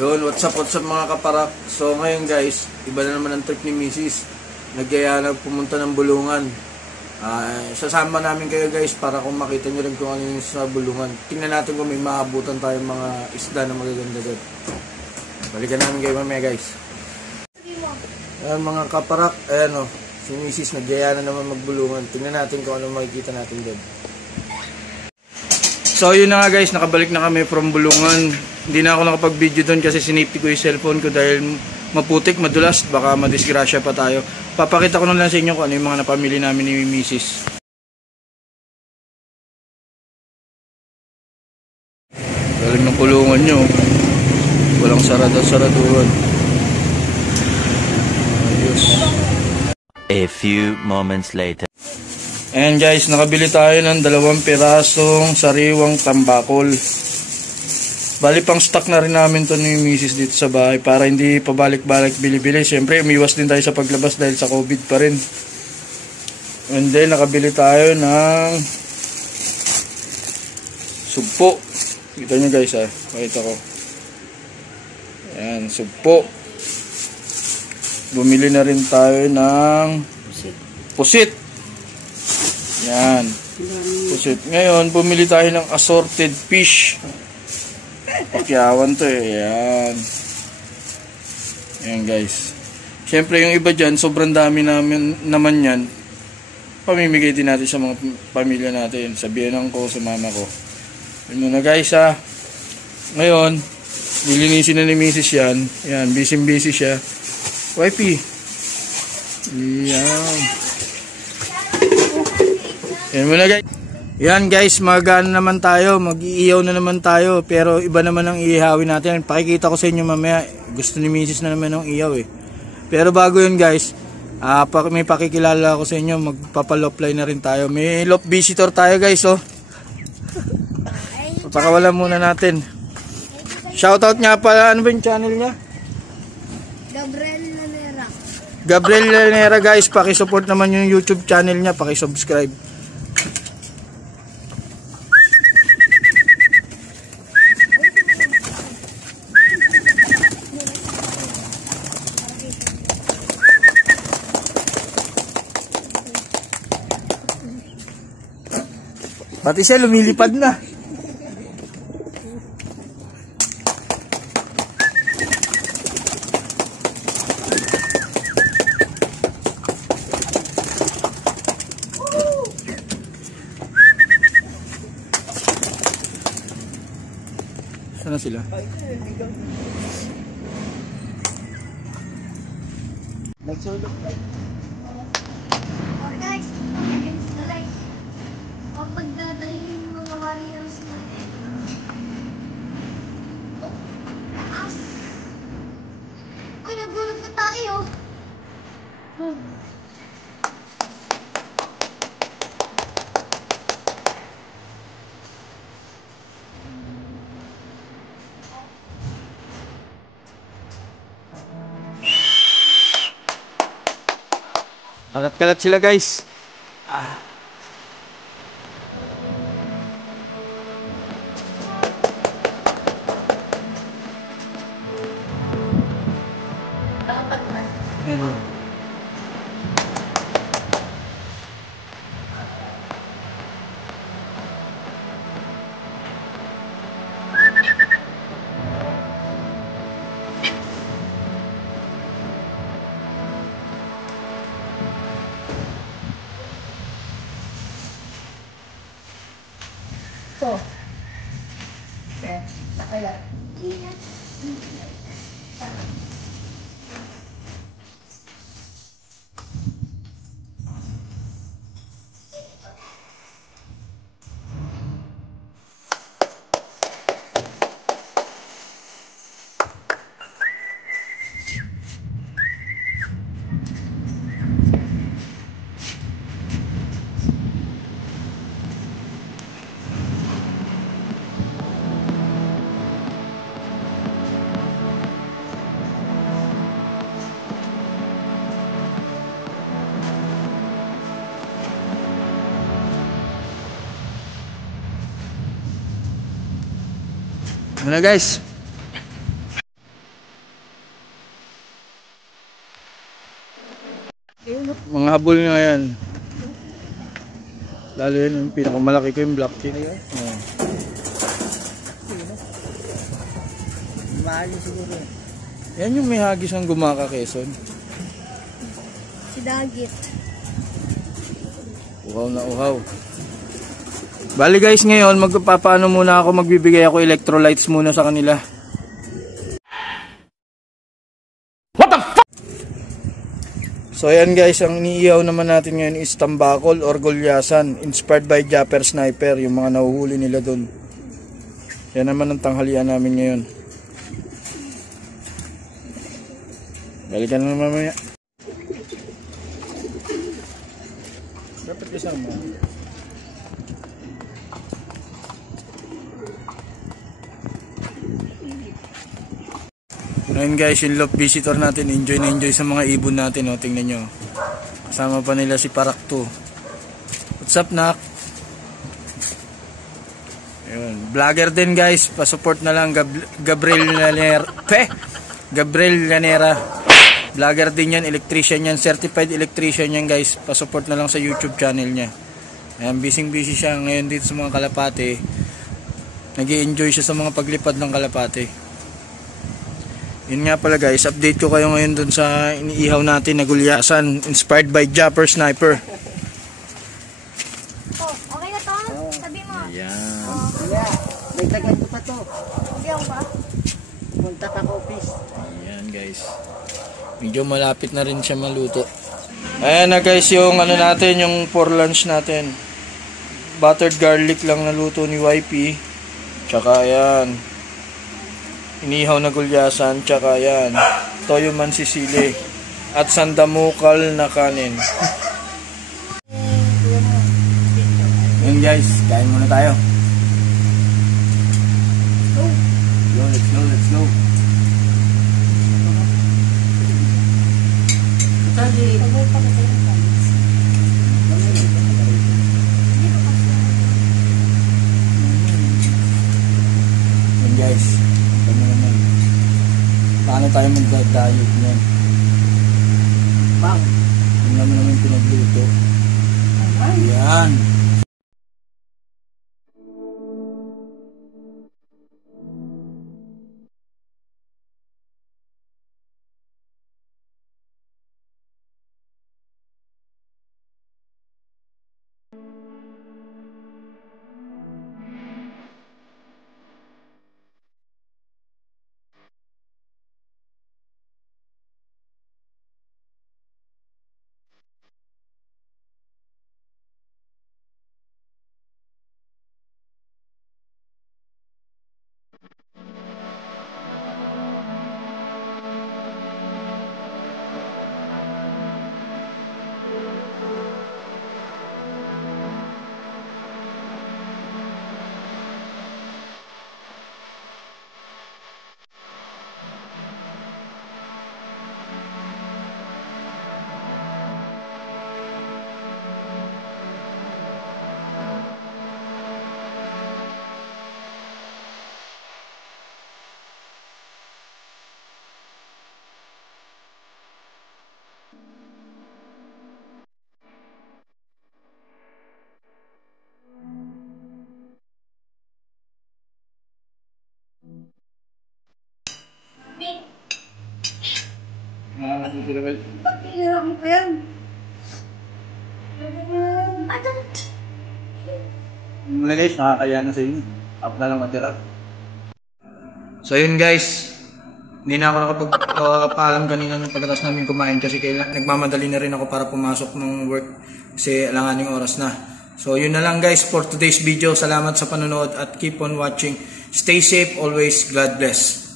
Yun, what's up mga kaparak. So ngayon guys, iba na naman ang trip ni Mrs. Nagyaya na pumunta ng Bulungan. Sasama namin kayo guys para kung makita nyo rin kung ano yung sa Bulungan. Tingnan natin kung may maabutan tayong mga isda na magaganda doon. Balikan namin kayo mamaya guys. Ayan mga kaparak, ayan o. Si Mrs. nagyaya na naman magbulungan. Tingnan natin kung ano makikita natin doon. So yun na nga guys, nakabalik na kami from Bulungan. Hindi na ako nakapag-video doon kasi sinipti ko yung cellphone ko dahil maputik, madulas, baka madisgrasya pa tayo. Papakita ko na lang sa inyo kung ano yung mga napamili namin ni Mrs. Galing ng kulungan nyo. Walang sarado-saraduhan. Ayos. A few moments later. Ayan guys, nakabili tayo ng 2 pirasong sariwang tambakol. Bali pang stock na rin namin to ni Mrs. dito sa bahay para hindi pabalik-balik bili-bili. Siyempre umiwas din tayo sa paglabas dahil sa COVID pa rin. And then nakabili tayo ng sugpo. Kita nyo guys ha, pakita ko. Ayan, sugpo. Bumili na rin tayo ng pusit. Yan. Pusit. Ngayon, bumili tayo ng assorted fish. Pakyawan to eh. Yan. Yan guys. Siyempre yung iba dyan, sobrang dami naman yan. Pamimigay din natin sa mga pamilya natin. Sa biyenan ko, sa mama ko. Yun muna guys ha. Ngayon, nilinisin na ni Mrs. yan. Yan, busy siya. Wifey. Yan. Yan muna guys. Yan guys, mag-ano naman tayo, mag-iihaw na naman tayo, pero iba naman ang iihawin natin. Pakikita ko sa inyo mamaya, gusto ni Mrs. na naman ng ihaw eh. Pero bago yun guys, may pakikilala ako sa inyo, magpapalopline na rin tayo. May lop visitor tayo guys oh. Papakawalan muna natin. Shoutout nga pala, ano ba yung channel niya? Gabriel Lanera. Gabriel Lanera guys, pakisupport naman yung YouTube channel niya, pakisubscribe. Pati siya lumilipad na. Sana sila? Nagsulok tayo. Guys, kapag dadahin yung mga warriors natin. Uy, nagulog na tayo. Kalat-kalat sila guys. So, nakaya. Ano guys? habol nga yan. Lalo yun, yung pinakamalaki ko yung black king. Oh. Mahal siguro. Yan yung may hagis ang Gumaka, Quezon. Si Dagit. Uhaw na uhaw. Bali guys, ngayon magpapaano muna ako, magbibigay ako electrolytes muna sa kanila. What the fuck? So ayan guys, ang iniihaw naman natin ngayon is tambakol or gulyasan, inspired by Japper Sniper, yung mga nahuhuli nila doon. Yan naman ang tanghalian namin ngayon. Balikan na mamaya. Dapat kasama. Ngayon guys, yung love visitor natin, enjoy na enjoy sa mga ibon natin. O, tingnan nyo. Kasama pa nila si Parakto. What's up, Nak? Ayun. Vlogger din guys, pasupport na lang. Gabriel Lanera. Gabriel Lanera. Vlogger din yan, electrician yan, certified electrician yan guys. Pasupport na lang sa YouTube channel niya. Ayan, busy siya ngayon dito sa mga kalapate. Nag-i-enjoy siya sa mga paglipad ng kalapate. Yun nga pala guys, update ko kayo ngayon dun sa iniihaw natin na gulyasan, inspired by Japper Sniper. Oh, okay na to? Sabi mo. Ayan. Kaya, may tagal ko pa to. Hindi ako ba? Punta ka ko office. Ayan guys. Medyo malapit na rin siya maluto. Ayan na guys yung ano natin, yung for lunch natin. Buttered garlic lang na luto ni YP. Tsaka ayan. Inihaw na gulyasan. Tsaka ayan. Toyo man sisili. At sandamukal na kanin. Ayan guys. Kain muna tayo. Let's go. Yan guys, ano naman, paano tayo mag-diet yan? Bang. Yung naman pinagluto. Yan. Pag-iirap mo pa yan. Guys, nakakaya na sa inyo. Up na lang matira. So yun guys, hindi na ako nakapagpaalam kanina ng pagkatapos namin kumain kasi nagmamadali na rin ako para pumasok ng work kasi alanganing oras na. So yun na lang guys for today's video. Salamat sa panonood at keep on watching. Stay safe always. God bless.